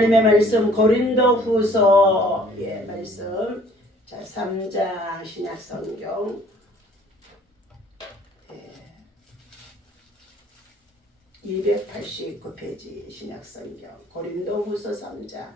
하나님의 말씀 고린도후서 말씀 3장 신약성경 289페이지 신약성경 고린도후서 3장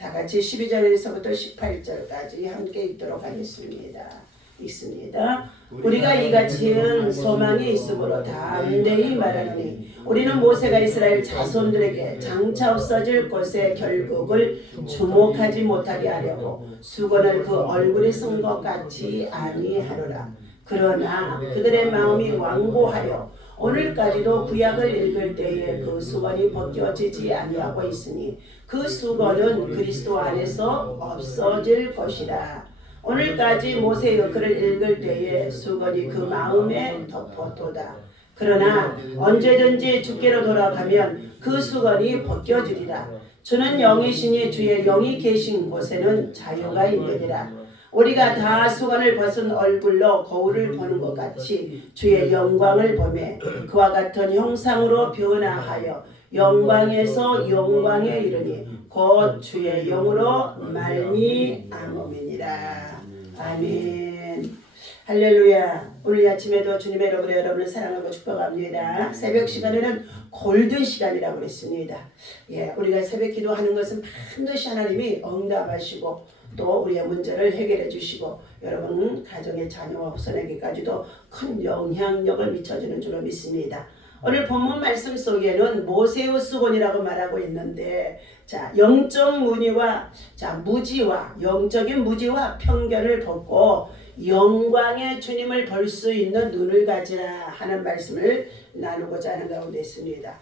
다같이 12절에서부터 18절까지 함께 읽도록 하겠습니다. 있습니다. 우리가 이같이은 소망이 있으므로 담대히 말하노니 우리는 모세가 이스라엘 자손들에게 장차 없어질 것의 결국을 주목하지 못하게 하려고 수건을 그 얼굴에 쓴 것 같이 아니하노라. 그러나 그들의 마음이 완고하여 오늘까지도 구약을 읽을 때에 그 수건이 벗겨지지 아니하고 있으니 그 수건은 그리스도 안에서 없어질 것이라. 오늘까지 모세의 글을 읽을 때에 수건이 그 마음에 덮어도다. 그러나 언제든지 주께로 돌아가면 그 수건이 벗겨지리라. 주는 영이시니 주의 영이 계신 곳에는 자유가 있느니라. 우리가 다 수건을 벗은 얼굴로 거울을 보는 것 같이 주의 영광을 보매 그와 같은 형상으로 변화하여 영광에서 영광에 이르니 곧 주의 영으로 말미암음이니라. 아멘. 할렐루야. 오늘 아침에도 주님의 이름으로 여러분을 사랑하고 축복합니다. 새벽 시간에는 골든 시간이라고 그랬습니다. 우리가 새벽 기도하는 것은 반드시 하나님이 응답하시고 또 우리의 문제를 해결해 주시고 여러분 가정의 자녀와 후손에게까지도 큰 영향력을 미쳐주는 줄로 믿습니다. 오늘 본문 말씀 속에는 모세의 수건이라고 말하고 있는데 영적 무지와 무지와 영적인 무지와 편견을 벗고 영광의 주님을 볼 수 있는 눈을 가지라 하는 말씀을 나누고자 하는 가운데 있습니다.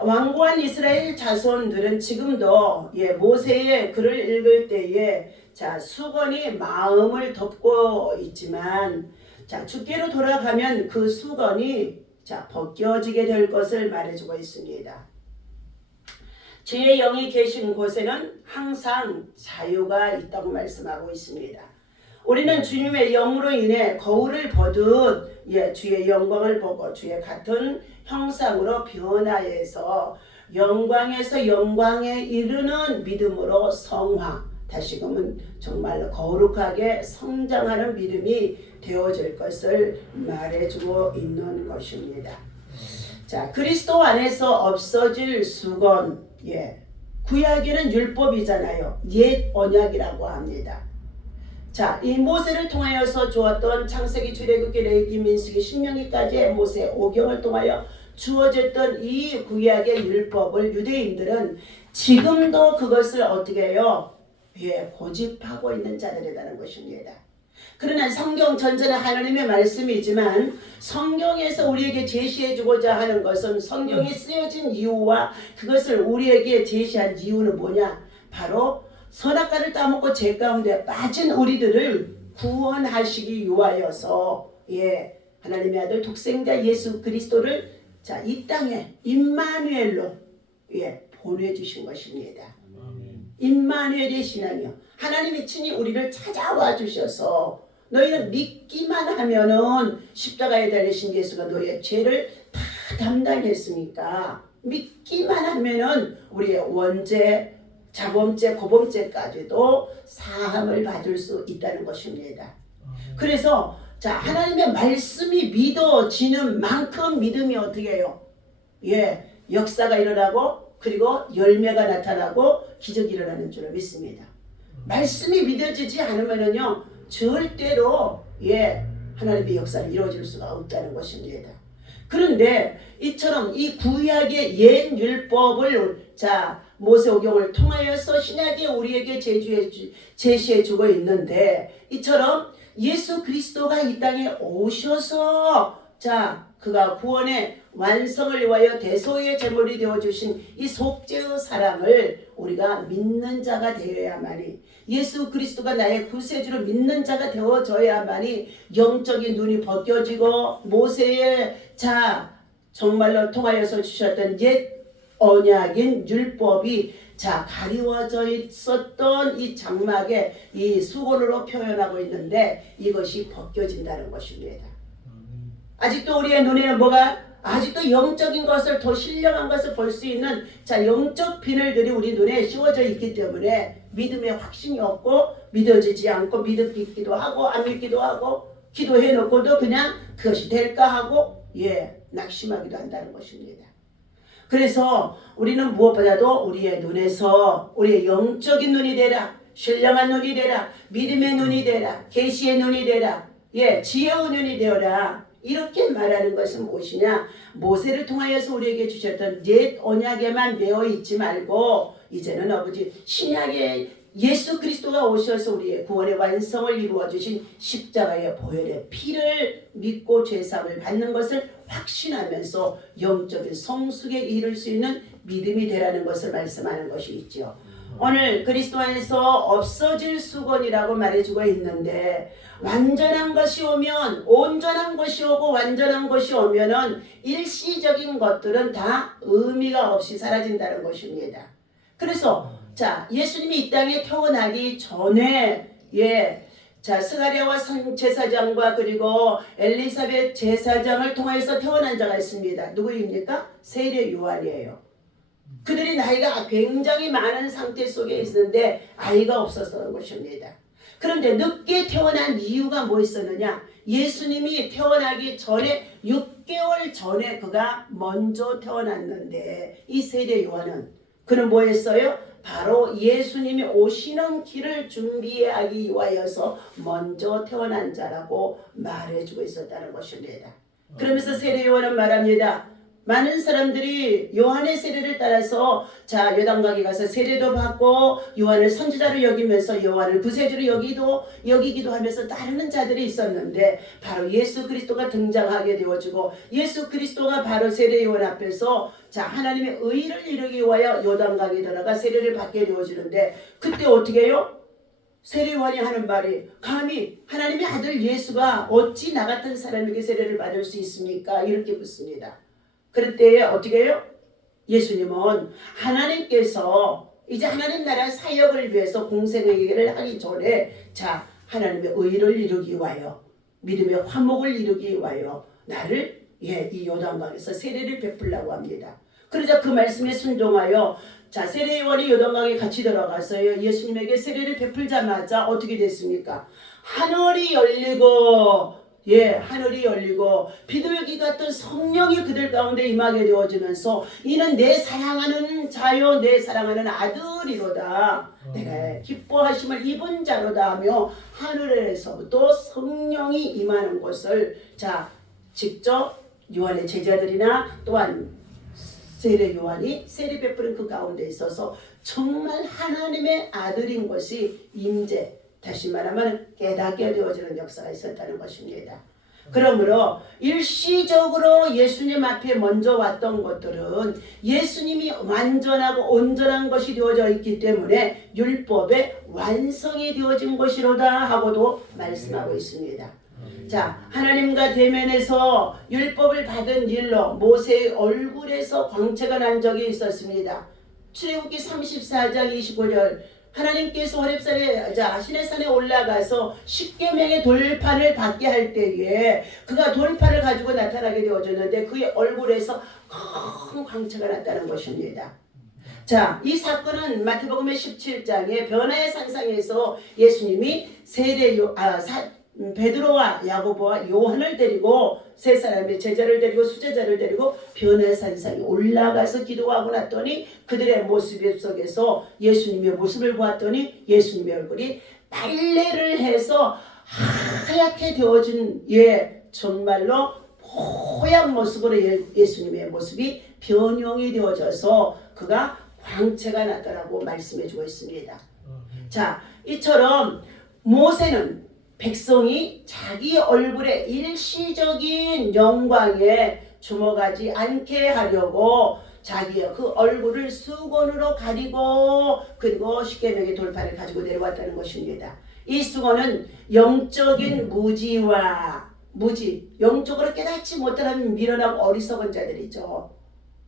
완고한 이스라엘 자손들은 지금도 모세의 글을 읽을 때에 수건이 마음을 덮고 있지만 주께로 돌아가면 그 수건이 벗겨지게 될 것을 말해주고 있습니다. 주의 영이 계신 곳에는 항상 자유가 있다고 말씀하고 있습니다. 우리는 주님의 영으로 인해 거울을 보듯 주의 영광을 보고 주의 같은 형상으로 변화해서 영광에서 영광에 이르는 믿음으로 성화, 다시금은 정말로 거룩하게 성장하는 믿음이 되어질 것을 말해주고 있는 것입니다. 그리스도 안에서 없어질 수건, 구약에는 율법이잖아요. 옛 언약이라고 합니다. 이 모세를 통하여서 주었던 창세기, 출애굽기, 레위기, 민수기, 신명기까지의 모세 오경을 통하여 주어졌던 이 구약의 율법을 유대인들은 지금도 그것을 어떻게 해요? 고집하고 있는 자들이라는 것입니다. 그러나 성경 전체는 하나님의 말씀이지만 성경에서 우리에게 제시해주고자 하는 것은 성경이 쓰여진 이유와 그것을 우리에게 제시한 이유는 뭐냐? 바로 선악과를 따먹고 죄 가운데 빠진 우리들을 구원하시기 위하여서 하나님의 아들 독생자 예수 그리스도를 이 땅에 임마누엘로 보내주신 것입니다. 임마누엘의 신앙이요. 하나님이 친히 우리를 찾아와 주셔서 너희는 믿기만 하면은 십자가에 달리신 예수가 너희의 죄를 다 담당했으니까 믿기만 하면은 우리의 원죄, 자범죄, 고범죄까지도 사함을 받을 수 있다는 것입니다. 그래서 하나님의 말씀이 믿어지는 만큼 믿음이 어떻게 해요? 역사가 일어나고 그리고 열매가 나타나고 기적이 일어나는 줄을 믿습니다. 말씀이 믿어지지 않으면요 절대로 하나님의 역사는 이루어질 수가 없다는 것입니다. 그런데 이처럼 이 구약의 옛 율법을 모세오경을 통하여서 신약에 우리에게 제시해주고 있는데 이처럼 예수 그리스도가 이 땅에 오셔서 그가 구원의 완성을 위하여 대소의 제물이 되어주신 이 속죄의 사랑을 우리가 믿는 자가 되어야만이 예수 그리스도가 나의 구세주로 믿는 자가 되어져야만이 영적인 눈이 벗겨지고 모세의 정말로 통하여서 주셨던 옛 언약인 율법이 가리워져 있었던 이 장막에 이 수건으로 표현하고 있는데 이것이 벗겨진다는 것입니다. 아직도 우리의 눈에는 뭐가 아직도 영적인 것을 더 신령한 것을 볼 수 있는 영적 비늘들이 우리 눈에 씌워져 있기 때문에 믿음에 확신이 없고 믿어지지 않고 믿기도 하고 안 믿기도 하고 기도해 놓고도 그냥 그것이 될까 하고 낙심하기도 한다는 것입니다. 그래서 우리는 무엇보다도 우리의 눈에서 우리의 영적인 눈이 되라, 신령한 눈이 되라, 믿음의 눈이 되라, 계시의 눈이 되라, 지혜의 눈이 되어라. 이렇게 말하는 것은 무엇이냐? 모세를 통하여서 우리에게 주셨던 옛 언약에만 매어 있지 말고 이제는 아버지 신약에 예수 그리스도가 오셔서 우리의 구원의 완성을 이루어 주신 십자가의 보혈의 피를 믿고 죄사함을 받는 것을 확신하면서 영적인 성숙에 이를 수 있는 믿음이 되라는 것을 말씀하는 것이 있죠. 오늘 그리스도 안에서 없어질 수건이라고 말해주고 있는데 완전한 것이 오면 온전한 것이 오고 완전한 것이 오면은 일시적인 것들은 다 의미가 없이 사라진다는 것입니다. 그래서 예수님이 이 땅에 태어나기 전에 스가랴와 제사장과 그리고 엘리사벳 제사장을 통해서 태어난 자가 있습니다. 누구입니까? 세례 요한이에요. 그들이 나이가 굉장히 많은 상태 속에 있는데 아이가 없었던 것입니다. 그런데 늦게 태어난 이유가 뭐 있었느냐? 예수님이 태어나기 전에 6개월 전에 그가 먼저 태어났는데 이 세례 요한은 그는 뭐 했어요? 바로 예수님이 오시는 길을 준비하기 위하여서 먼저 태어난 자라고 말해주고 있었다는 것입니다. 그러면서 세례 요한은 말합니다. 많은 사람들이 요한의 세례를 따라서 요단강에 가서 세례도 받고 요한을 선지자로 여기면서 요한을 구세주로 여기기도 하면서 따르는 자들이 있었는데 바로 예수 그리스도가 등장하게 되어지고 예수 그리스도가 바로 세례 요한 앞에서 하나님의 의를 이루기 위하여 요단강에 들어가 세례를 받게 되어지는데 그때 어떻게 해요? 세례 요한이 하는 말이 감히 하나님의 아들 예수가 어찌 나 같은 사람에게 세례를 받을 수 있습니까? 이렇게 묻습니다. 그럴 때에 어떻게 해요? 예수님은 하나님께서 이제 하나님 나라 사역을 위해서 공생애를 하기 전에 하나님의 의를 이루기 위하여 믿음의 화목을 이루기 위하여 나를 이 요단강에서 세례를 베풀라고 합니다. 그러자 그 말씀에 순종하여 세례 요한이 요단강에 같이 들어가서요 예수님에게 세례를 베풀자마자 어떻게 됐습니까? 하늘이 열리고 하늘이 열리고 비둘기 같은 성령이 그들 가운데 임하게 되어지면서 이는 내 사랑하는 자요 내 사랑하는 아들이로다 내가 기뻐하심을 입은 자로다 하며 하늘에서부터 성령이 임하는 것을 직접 요한의 제자들이나 또한 세례 요한이 세례 베푸는 그 가운데 있어서 정말 하나님의 아들인 것이 임재 다시 말하면 깨닫게 되어지는 역사가 있었다는 것입니다. 그러므로 일시적으로 예수님 앞에 먼저 왔던 것들은 예수님이 완전하고 온전한 것이 되어져 있기 때문에 율법의 완성이 되어진 것이로다 하고도 말씀하고 있습니다. 하나님과 대면에서 율법을 받은 일로 모세의 얼굴에서 광채가 난 적이 있었습니다. 출애굽기 34장 25절 하나님께서 호렙산에 시내산에 올라가서 십계명의 돌판을 받게 할 때에 그가 돌판을 가지고 나타나게 되어졌는데 그의 얼굴에서 큰 광채가 났다는 것입니다. 이 사건은 마태복음의 17장에 변화의 산상에서 예수님이 베드로와 야고보와 요한을 데리고 세 사람의 제자를 데리고 수제자를 데리고 변화의 산상에 올라가서 기도하고 났더니 그들의 모습 속에서 예수님의 모습을 보았더니 예수님의 얼굴이 빨래를 해서 하얗게 되어진 정말로 호양 모습으로 예수님의 모습이 변형이 되어져서 그가 광채가 났다라고 말씀해주고 있습니다. 이처럼 모세는 백성이 자기 얼굴의 일시적인 영광에 주목하지 않게 하려고 자기의 그 얼굴을 수건으로 가리고 그리고 십계명의 돌판을 가지고 내려왔다는 것입니다. 이 수건은 영적인 무지, 영적으로 깨닫지 못하는 미련하고 어리석은 자들이죠.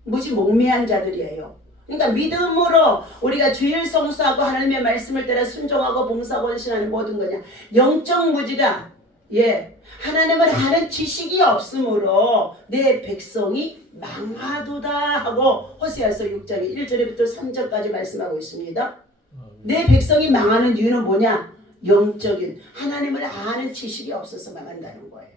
무지 목매한 자들이에요. 그러니까 믿음으로 우리가 주일 성수하고 하나님의 말씀을 따라 순종하고 봉사하고 헌신하는 모든 거냐 영적 무지가 하나님을 아는 지식이 없으므로 내 백성이 망하도다 하고 호세아서 6장의 1절부터 3절까지 말씀하고 있습니다. 내 백성이 망하는 이유는 뭐냐? 영적인 하나님을 아는 지식이 없어서 망한다는 거예요.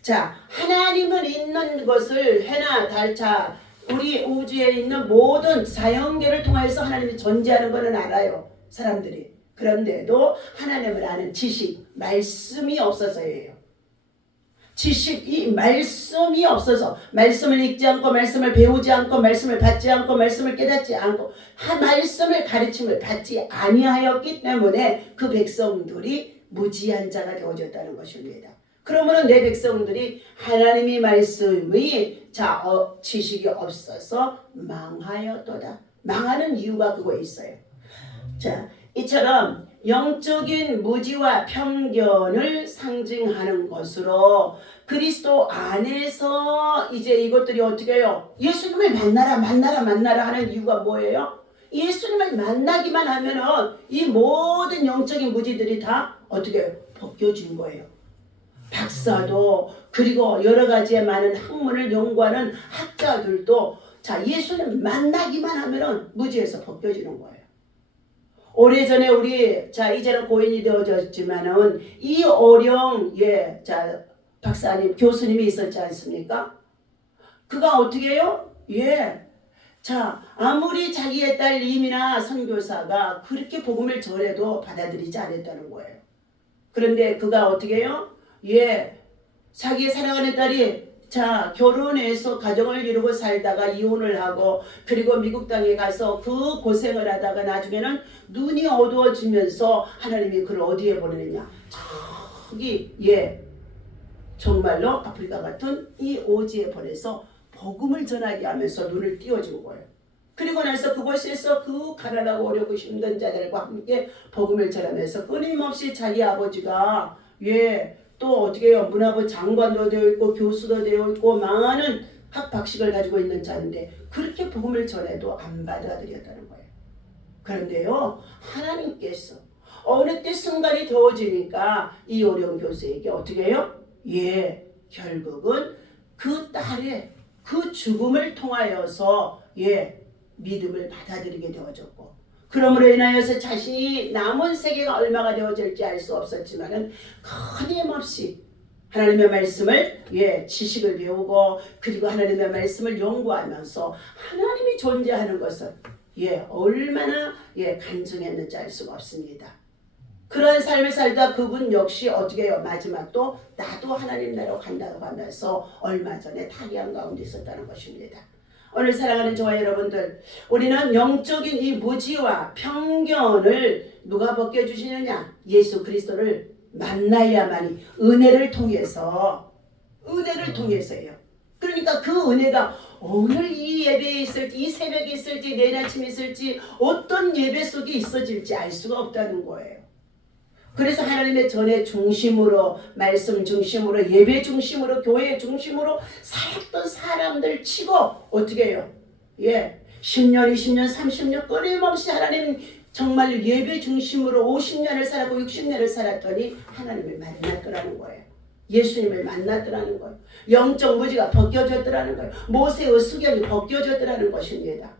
자, 하나님을 있는 것을 해나 달차 우리 우주에 있는 모든 자연계를 통해서 하나님이 존재하는 것은 알아요. 사람들이. 그런데도 하나님을 아는 지식, 말씀이 없어서예요. 지식이 말씀이 없어서 말씀을 읽지 않고 말씀을 배우지 않고 말씀을 받지 않고 말씀을 깨닫지 않고 말씀을 가르침을 받지 아니하였기 때문에 그 백성들이 무지한 자가 되어졌다는 것입니다. 그러면 내 백성들이 하나님의 말씀의 지식이 없어서 망하였도다. 망하는 이유가 그거에 있어요. 자, 이처럼 영적인 무지와 편견을 상징하는 것으로 그리스도 안에서 이제 이것들이 어떻게 해요? 예수님을 만나라 하는 이유가 뭐예요? 예수님을 만나기만 하면은 이 모든 영적인 무지들이 다 어떻게 해요? 벗겨진 거예요. 박사도 그리고 여러 가지의 많은 학문을 연구하는 학자들도 예수님 만나기만 하면은 무지에서 벗겨지는 거예요. 오래전에 우리 이제는 고인이 되어졌지만은 이어령 박사님 교수님이 있었지 않습니까? 그가 어떻게 해요? 아무리 자기의 딸 임이나 선교사가 그렇게 복음을 전해도 받아들이지 않았다는 거예요. 그런데 그가 어떻게 해요? 자기의 사랑하는 딸이 결혼해서 가정을 이루고 살다가 이혼을 하고 그리고 미국 땅에 가서 그 고생을 하다가 나중에는 눈이 어두워지면서 하나님이 그를 어디에 보내느냐? 저기 정말로 아프리카 같은 이 오지에 보내서 복음을 전하게 하면서 눈을 띄워준 거예요. 그리고 나서 그곳에서 그 가난하고 어렵고 힘든 자들과 함께 복음을 전하면서 끊임없이 자기 아버지가 또 어떻게 해요? 문화부 장관도 되어 있고 교수도 되어 있고 많은 학박식을 가지고 있는 자인데 그렇게 복음을 전해도 안 받아들였다는 거예요. 그런데요, 하나님께서 어느 때 순간이 더워지니까 이 어려운 교수에게 어떻게 해요? 결국은 그 딸의 그 죽음을 통하여서 믿음을 받아들이게 되어졌고, 그러므로 인하여서 자신이 남은 세계가 얼마가 되어질지 알 수 없었지만은 끊임없이 하나님의 말씀을 지식을 배우고 그리고 하나님의 말씀을 연구하면서 하나님이 존재하는 것을 얼마나 간증했는지 알 수가 없습니다. 그러한 삶을 살다 그분 역시 어떻게 해요? 마지막도 나도 하나님 나라로 간다고 하면서 얼마 전에 타기한 가운데 있었다는 것입니다. 오늘 사랑하는 저와 여러분들, 우리는 영적인 이 무지와 편견을 누가 벗겨주시느냐? 예수 그리스도를 만나야만이 은혜를 통해서예요. 그러니까 그 은혜가 오늘 이 예배에 있을지, 이 새벽에 있을지, 내일 아침에 있을지, 어떤 예배 속에 있어질지 알 수가 없다는 거예요. 그래서 하나님의 전의 중심으로, 말씀 중심으로, 예배 중심으로, 교회 중심으로 살았던 사람들 치고 어떻게 해요? 10년, 20년, 30년 끊임없이 하나님 정말 예배 중심으로 50년을 살았고 60년을 살았더니 하나님을 만났더라는 거예요. 예수님을 만났더라는 거예요. 영적 무지가 벗겨졌더라는 거예요. 모세의 수경이 벗겨졌더라는 것입니다.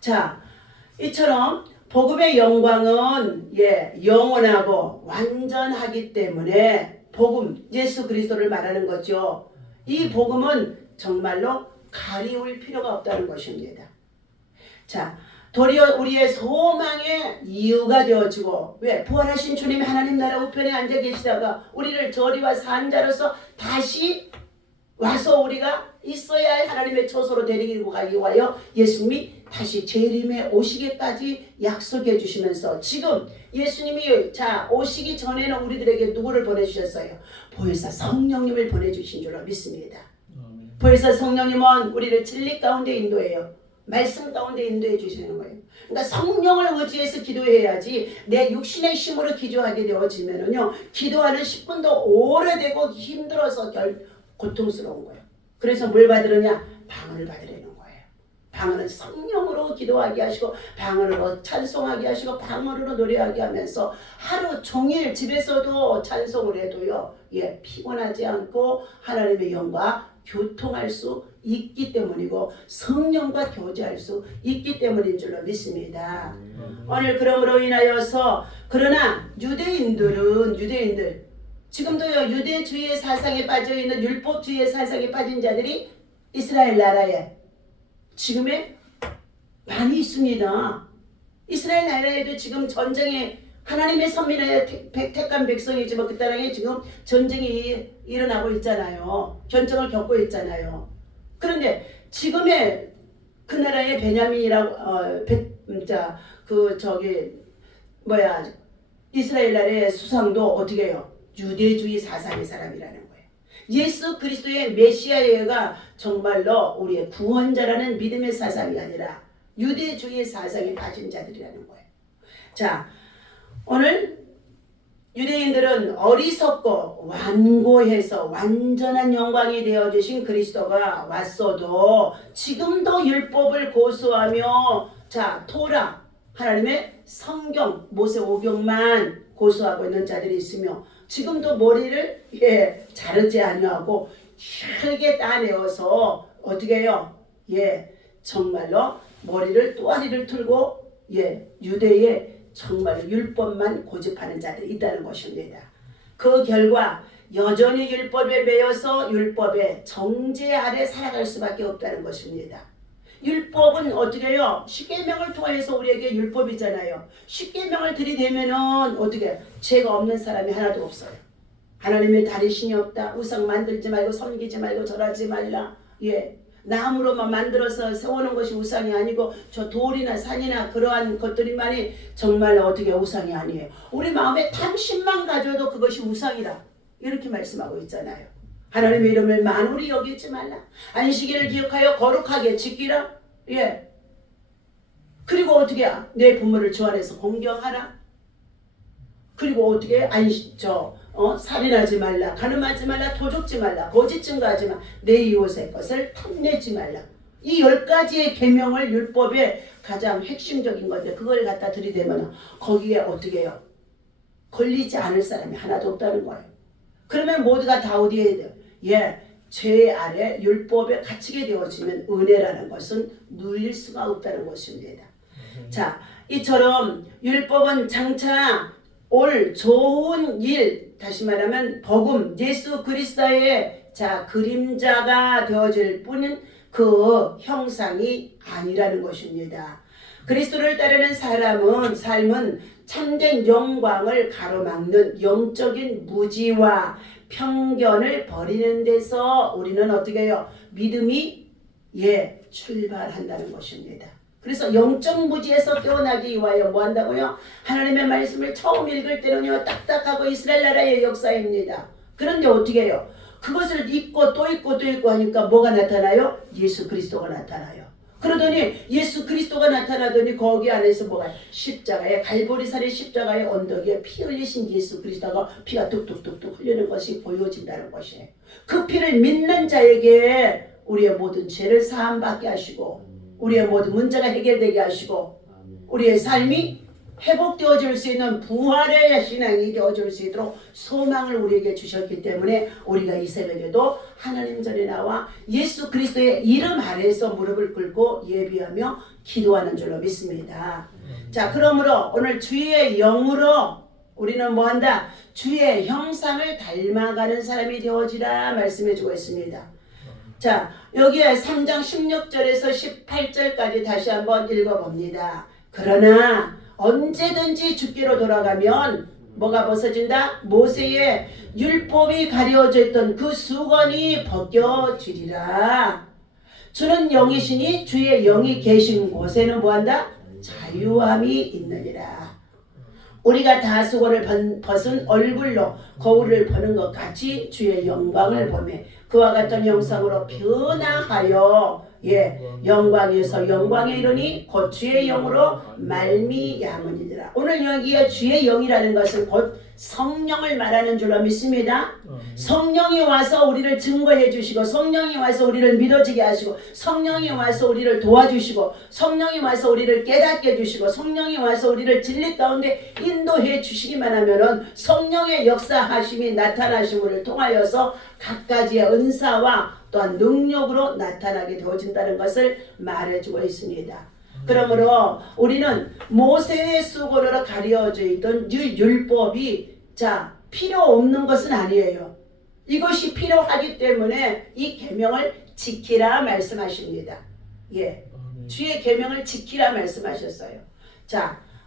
자, 이처럼 복음의 영광은 영원하고 완전하기 때문에 복음, 예수 그리스도를 말하는 거죠. 이 복음은 정말로 가리울 필요가 없다는 것입니다. 자, 도리어 우리의 소망의 이유가 되어지고, 부활하신 주님이 하나님 나라 우편에 앉아 계시다가 우리를 저리와 산자로서 다시 와서 우리가 있어야 할 하나님의 처소로 데리고 가기 위하여 예수님이 다시 재림에 오시기까지 약속해 주시면서 지금 예수님이 오시기 전에는 우리들에게 누구를 보내주셨어요? 보혜사 성령님을 보내주신 줄로 믿습니다. 보혜사 성령님은 우리를 진리 가운데 인도해요. 말씀 가운데 인도해 주시는 거예요. 그러니까 성령을 의지해서 기도해야지 내 육신의 힘으로 기도하게 되어지면은요, 기도하는 10분도 오래되고 힘들어서 고통스러운 거예요. 그래서 뭘 받으느냐? 방언을 받으려는 거예요. 방언은 성령으로 기도하게 하시고 방언으로 찬송하게 하시고 방언으로 노래하게 하면서 하루 종일 집에서도 찬송을 해도요, 피곤하지 않고 하나님의 영과 교통할 수 있기 때문이고 성령과 교제할 수 있기 때문인 줄로 믿습니다. 오늘 그러므로 인하여서 그러나 유대인들 지금도요, 유대주의의 사상에 빠져있는 율법주의의 사상에 빠진 자들이 이스라엘 나라에 지금에 많이 있습니다. 이스라엘 나라에도 지금 전쟁에 하나님의 선민의 택한 백성이지만 그 땅에 지금 전쟁이 일어나고 있잖아요. 전쟁을 겪고 있잖아요. 그런데 지금의 그 나라의 베냐민이라고 이스라엘 나라의 수상도 어떻게 해요? 유대주의 사상의 사람이라는 거예요. 예수 그리스도의 메시아가 정말로 우리의 구원자라는 믿음의 사상이 아니라 유대주의 사상에 빠진 자들이라는 거예요. 자, 오늘 유대인들은 어리석고 완고해서 완전한 영광이 되어주신 그리스도가 왔어도 지금도 율법을 고수하며 토라 하나님의 성경 모세오경만 고수하고 있는 자들이 있으며 지금도 머리를 자르지 아니하고 혈게 따내어서 어떻게 해요? 정말로 머리를 또아리를 틀고 유대의 정말 율법만 고집하는 자들이 있다는 것입니다. 그 결과 여전히 율법에 매여서 율법의 정죄 아래 살아갈 수밖에 없다는 것입니다. 율법은 어떻게 해요? 십계명을 통해서 우리에게 율법이잖아요. 십계명을 들이대면은 어떻게 죄가 없는 사람이 하나도 없어요. 하나님의 다리 신이 없다. 우상 만들지 말고 섬기지 말고 절하지 말라. 나무로만 만들어서 세우는 것이 우상이 아니고 저 돌이나 산이나 그러한 것들이만이 정말 어떻게 우상이 아니에요. 우리 마음에 탐심만 가져도 그것이 우상이라 이렇게 말씀하고 있잖아요. 하나님의 이름을 만홀히 여기지 말라. 안식일을 기억하여 거룩하게 지키라. 그리고 어떻게 내 부모를 주 안에서 공경하라. 그리고 어떻게 살인하지 말라, 간음하지 말라, 도둑지 말라, 거짓 증거하지 마, 내 이웃의 것을 탐내지 말라. 이 10가지의 계명을 율법의 가장 핵심적인 건데 그걸 갖다 들이대면 거기에 어떻게 해요? 걸리지 않을 사람이 하나도 없다는 거예요. 그러면 모두가 다 어디에 돼요? 죄 아래 율법에 갇히게 되어지면 은혜라는 것은 누릴 수가 없다는 것입니다. 자, 이처럼 율법은 장차 올 좋은 일, 다시 말하면 복음, 예수 그리스도의 그림자가 되어질 뿐인 그 형상이 아니라는 것입니다. 그리스도를 따르는 삶은 참된 영광을 가로막는 영적인 무지와 편견을 버리는 데서 우리는 어떻게 해요? 믿음이 출발한다는 것입니다. 그래서 영적 무지에서 깨어나기 위하여 뭐 한다고요? 하나님의 말씀을 처음 읽을 때는요, 딱딱하고 이스라엘 나라의 역사입니다. 그런데 어떻게 해요? 그것을 읽고 또 읽고 또 읽고 하니까 뭐가 나타나요? 예수 그리스도가 나타나요. 그러더니 예수 그리스도가 나타나더니 거기 안에서 뭐가 십자가에 갈보리산의 십자가의 언덕 위에 피 흘리신 예수 그리스도가 피가 뚝뚝뚝뚝 흘리는 것이 보여진다는 것이에요. 그 피를 믿는 자에게 우리의 모든 죄를 사함받게 하시고 우리의 모든 문제가 해결되게 하시고 우리의 삶이 회복되어질 수 있는 부활의 신앙이 되어질 수 있도록 소망을 우리에게 주셨기 때문에 우리가 이 새벽에도 하나님 전에 나와 예수 그리스도의 이름 아래에서 무릎을 꿇고 예비하며 기도하는 줄로 믿습니다. 자, 그러므로 오늘 주의 영으로 우리는 뭐한다? 주의 형상을 닮아가는 사람이 되어지라 말씀해주고 있습니다. 자, 여기에 3장 16절에서 18절까지 다시 한번 읽어봅니다. 그러나 언제든지 주께로 돌아가면 뭐가 벗어진다? 모세의 율법이 가려져 있던 그 수건이 벗겨지리라. 주는 영이시니 주의 영이 계신 곳에는 뭐한다? 자유함이 있느니라. 우리가 다 수건을 벗은 얼굴로 거울을 보는 것 같이 주의 영광을 보며 그와 같은 형상으로 변화하여 영광에서 영광에 이르니 곧 주의 영으로 말미암으니라. 오늘 여기에 주의 영이라는 것은 곧 성령을 말하는 줄로 믿습니다. 성령이 와서 우리를 증거해 주시고, 성령이 와서 우리를 믿어지게 하시고, 성령이 와서 우리를 도와주시고, 성령이 와서 우리를 깨닫게 해주시고, 성령이 와서 우리를 진리 가운데 인도해 주시기만 하면은 성령의 역사하심이 나타나심을 통하여서 각가지의 은사와 또한 능력으로 나타나게 되어진다는 것을 말해주고 있습니다. 그러므로 우리는 모세의 수건으로 가려져 있던 율법이 필요 없는 것은 아니에요. 이것이 필요하기 때문에 이 계명을 지키라 말씀하십니다. 주의 계명을 지키라 말씀하셨어요.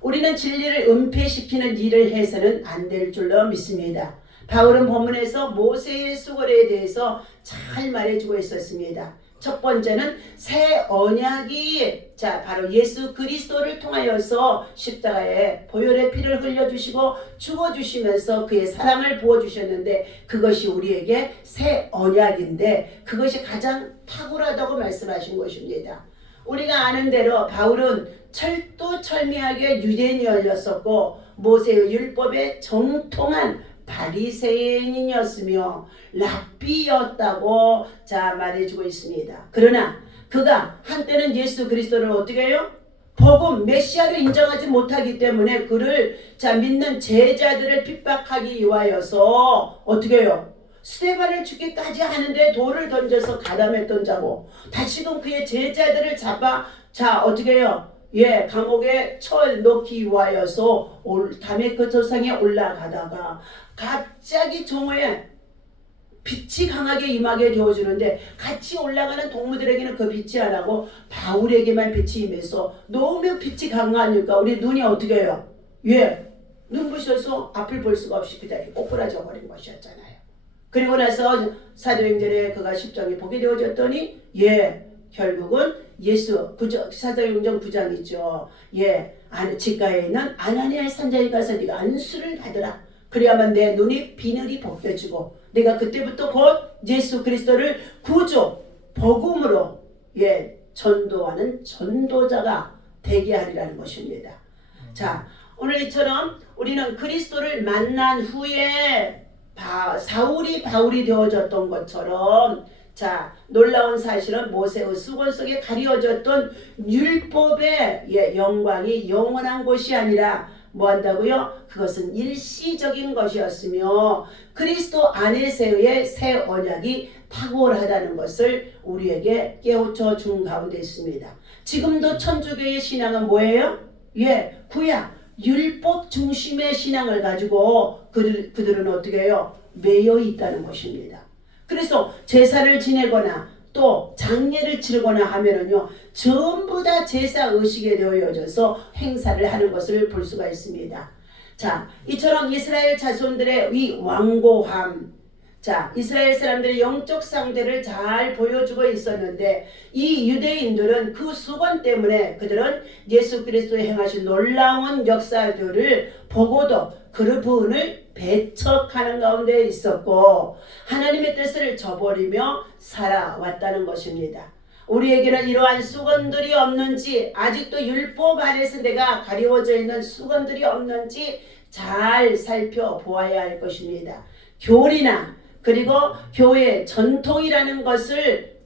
우리는 진리를 은폐시키는 일을 해서는 안 될 줄로 믿습니다. 바울은 본문에서 모세의 수건에 대해서 잘 말해주고 있었습니다. 첫 번째는 새 언약이 바로 예수 그리스도를 통하여서 십자가에 보혈의 피를 흘려주시고 죽어주시면서 그의 사랑을 부어주셨는데, 그것이 우리에게 새 언약인데 그것이 가장 탁월하다고 말씀하신 것입니다. 우리가 아는 대로 바울은 철두철미하게 유대인이었었고 모세의 율법에 정통한 바리새인이었으며 랍비였다고 말해주고 있습니다. 그러나 그가 한때는 예수 그리스도를 어떻게 해요? 복음 메시아로 인정하지 못하기 때문에 그를 믿는 제자들을 핍박하기 위하여서 어떻게 해요? 스데반을 죽기까지 하는데 돌을 던져서 가담했던 자고, 다시금 그의 제자들을 잡아 어떻게 해요? 감옥에 쳐넣기 위하여서 다메섹 조상에 올라가다가 갑자기 종에 빛이 강하게 임하게 되어주는데, 같이 올라가는 동무들에게는 그 빛이 안 하고 바울에게만 빛이 임해서 너무 빛이 강하니까 우리 눈이 어떻게 해요? 눈부셔서 앞을 볼 수가 없이 그다음에 꼬꾸라져 버린 것이었잖아요. 그리고 나서 사도행전에 그가 십장에 보게 되어졌더니 결국은 사도행전 9장이죠. 직가에 있는 아나니아의 산자에 가서 네가 안수를 받으라. 그래야만 내 눈이 비늘이 벗겨지고 내가 그때부터 곧 예수 그리스도를 구주 복음으로 전도하는 전도자가 되게 하리라는 것입니다. 오늘 이처럼 우리는 그리스도를 만난 후에 사울이 바울이 되어졌던 것처럼 놀라운 사실은 모세의 수건 속에 가려졌던 율법의 영광이 영원한 것이 아니라 뭐한다고요? 그것은 일시적인 것이었으며 그리스도 안에서의 새 언약이 탁월하다는 것을 우리에게 깨우쳐 준 가운데 있습니다. 지금도 천주교의 신앙은 뭐예요? 구약 율법 중심의 신앙을 가지고 그들은 어떻게 해요? 매여 있다는 것입니다. 그래서 제사를 지내거나 또 장례를 치르거나 하면은요, 전부 다 제사 의식에 되어져서 행사를 하는 것을 볼 수가 있습니다. 이처럼 이스라엘 자손들의 이 완고함, 이스라엘 사람들의 영적 상태를 잘 보여주고 있었는데, 이 유대인들은 그 수건 때문에 그들은 예수 그리스도의 행하신 놀라운 역사들을 보고도 그 부분을 배척하는 가운데 있었고 하나님의 뜻을 저버리며 살아왔다는 것입니다. 우리에게는 이러한 수건들이 없는지, 아직도 율법 안에서 내가 가리워져 있는 수건들이 없는지 잘 살펴보아야 할 것입니다. 교리나 그리고 교회 전통이라는 것을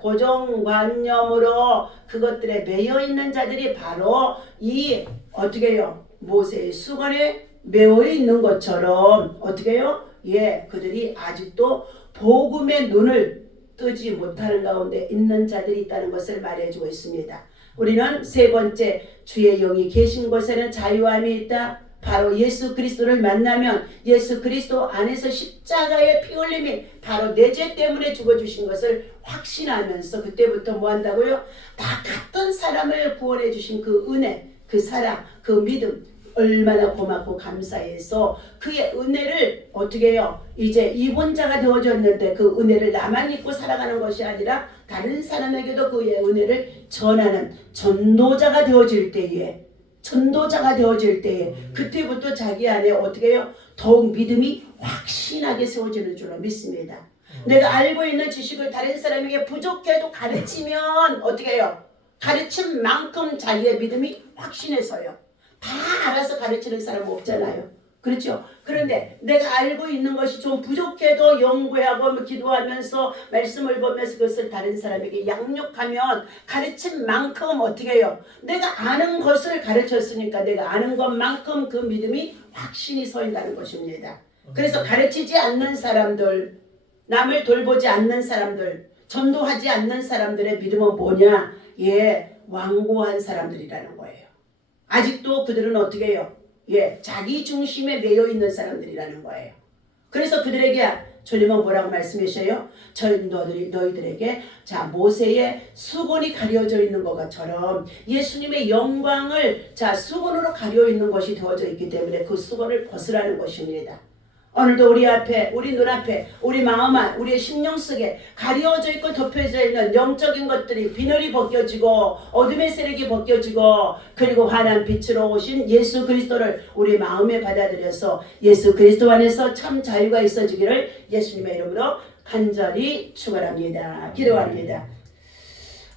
고정관념으로 그것들에 매여 있는 자들이 바로 이 어떻게 해요? 모세의 수건에 매여 있는 것처럼 어떻게 해요? 그들이 아직도 복음의 눈을 뜨지 못하는 가운데 있는 자들이 있다는 것을 말해주고 있습니다. 우리는 세 번째, 주의 영이 계신 곳에는 자유함이 있다. 바로 예수 그리스도를 만나면 예수 그리스도 안에서 십자가의 피 흘림이 바로 내 죄 때문에 죽어주신 것을 확신하면서 그때부터 뭐 한다고요? 나 같은 사람을 구원해 주신 그 은혜, 그 사랑, 그 믿음 얼마나 고맙고 감사해서 그의 은혜를 어떻게 해요? 이제 이본자가 되어졌는데 그 은혜를 나만 입고 살아가는 것이 아니라 다른 사람에게도 그의 은혜를 전하는 전도자가 되어질 때에 그때부터 자기 안에 어떻게 해요? 더욱 믿음이 확신하게 세워지는 줄로 믿습니다. 내가 알고 있는 지식을 다른 사람에게 부족해도 가르치면 어떻게 해요? 가르친 만큼 자기의 믿음이 확신해서요. 다 알아서 가르치는 사람 없잖아요. 그렇죠. 그런데 내가 알고 있는 것이 좀 부족해도 연구하고 기도하면서 말씀을 보면서 그것을 다른 사람에게 양육하면 가르친 만큼 어떻게 해요? 내가 아는 것을 가르쳤으니까 내가 아는 것만큼 그 믿음이 확신이 서인다는 것입니다. 그래서 가르치지 않는 사람들, 남을 돌보지 않는 사람들, 전도하지 않는 사람들의 믿음은 뭐냐? 예, 완고한 사람들이라는 거예요. 아직도 그들은 어떻게 해요? 예, 자기 중심에 매여 있는 사람들이라는 거예요. 그래서 그들에게 주님은 뭐라고 말씀하셔요? 너희들에게 자 모세의 수건이 가려져 있는 것처럼 예수님의 영광을 자 수건으로 가려 있는 것이 되어져 있기 때문에 그 수건을 벗으라는 것입니다. 오늘도 우리 앞에, 우리 눈앞에, 우리 마음 안, 우리의 심령 속에 가려져 있고 덮여져 있는 영적인 것들이 비늘이 벗겨지고 어둠의 세력이 벗겨지고 그리고 환한 빛으로 오신 예수 그리스도를 우리 마음에 받아들여서 예수 그리스도 안에서 참 자유가 있어지기를 예수님의 이름으로 간절히 축원합니다. 기도합니다.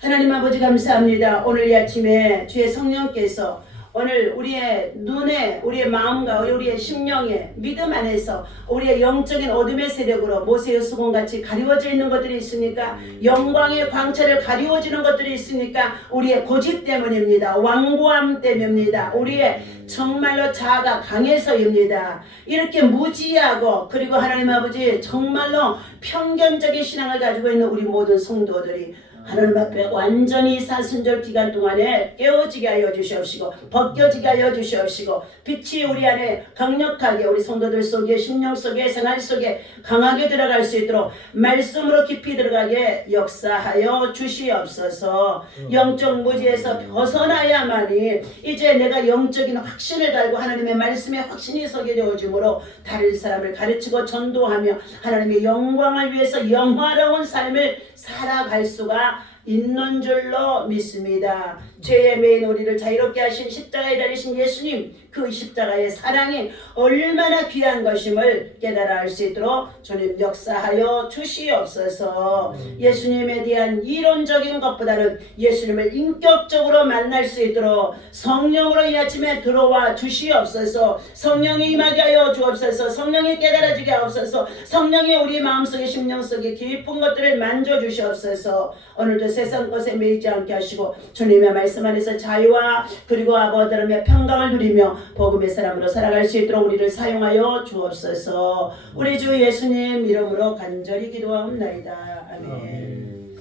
하나님 아버지 감사합니다. 오늘 이 아침에 주의 성령께서 오늘 우리의 눈에 우리의 마음과 우리의 심령에 믿음 안에서 우리의 영적인 어둠의 세력으로 모세의 수건같이 가리워져 있는 것들이 있으니까 영광의 광채를 가리워지는 것들이 있으니까 우리의 고집 때문입니다. 완고함 때문입니다. 우리의 정말로 자아가 강해서입니다. 이렇게 무지하고 그리고 하나님 아버지 정말로 편견적인 신앙을 가지고 있는 우리 모든 성도들이 하나님 앞에 완전히 사순절 기간 동안에 깨어지게 하여 주시옵시고 벗겨지게 하여 주시옵시고 빛이 우리 안에 강력하게 우리 성도들 속에 심령 속에 생활 속에 강하게 들어갈 수 있도록 말씀으로 깊이 들어가게 역사하여 주시옵소서. 영적 무지에서 벗어나야만이 이제 내가 영적인 확신을 달고 하나님의 말씀에 확신이 서게 되어지므로 다른 사람을 가르치고 전도하며 하나님의 영광을 위해서 영화로운 삶을 살아갈 수가 있는 줄로 믿습니다. 죄의 매인 우리를 자유롭게 하신 십자가에 달리신 예수님 그 십자가의 사랑이 얼마나 귀한 것임을 깨달아 알 수 있도록 주님 역사하여 주시옵소서. 예수님에 대한 이론적인 것보다는 예수님을 인격적으로 만날 수 있도록 성령으로 이 아침에 들어와 주시옵소서. 성령이 임하게 하여 주옵소서. 성령이 깨달아지게 하옵소서. 성령이 우리 마음속에 심령 속에 깊은 것들을 만져주시옵소서. 오늘도 세상 것에 매이지 않게 하시고 주님의 말씀 안에서 자유와 그리고 아버지의 평강을 누리며 복음의 사람으로 살아갈 수 있도록 우리를 사용하여 주옵소서. 우리 주 예수님 이름으로 간절히 기도하옵나이다. 아멘.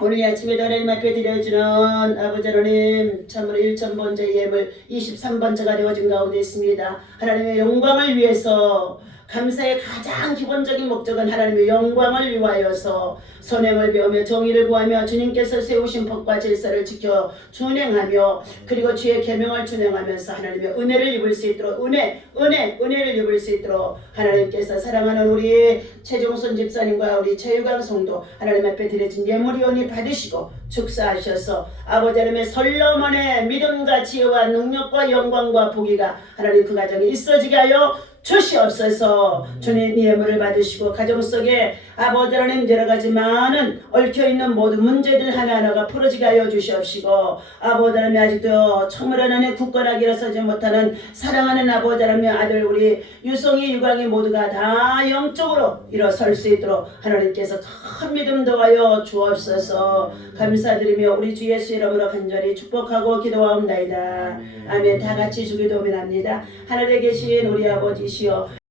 오늘 아침에도 하나님 앞에 드려주는 아버지 하나님 참으로 1,000번째 예물 23번째가 되어진 가운데 있습니다. 하나님의 영광을 위해서 감사의 가장 기본적인 목적은 하나님의 영광을 위하여서 선행을 배우며 정의를 구하며 주님께서 세우신 법과 질서를 지켜 준행하며 그리고 주의 계명을 준행하면서 하나님의 은혜를 입을 수 있도록 은혜를 입을 수 있도록 하나님께서 사랑하는 우리 최종선 집사님과 우리 최유강 성도 하나님 앞에 드려진 예물이오니 받으시고 축사하셔서 아버지 하나님의 솔로몬의 믿음과 지혜와 능력과 영광과 복이가 하나님 그 가정에 있어지게 하여 주시옵소서. 주님 예물을 받으시고 가정 속에 아버지 하나님 여러가지 많은 얽혀있는 모든 문제들 하나하나가 풀어지게 하여 주시옵시고 아버지 하나님 아직도 청물 하나님 굳건하게 일어서지 못하는 사랑하는 아버지 하나님의 아들 우리 유성이 유광이 모두가 다 영적으로 일어설 수 있도록 하나님께서 큰 믿음 더하여 주옵소서. 감사드리며 우리 주 예수 이름으로 간절히 축복하고 기도하옵나이다. 아멘. 다같이 주기도문합니다. 하늘에 계신 우리 아버지시여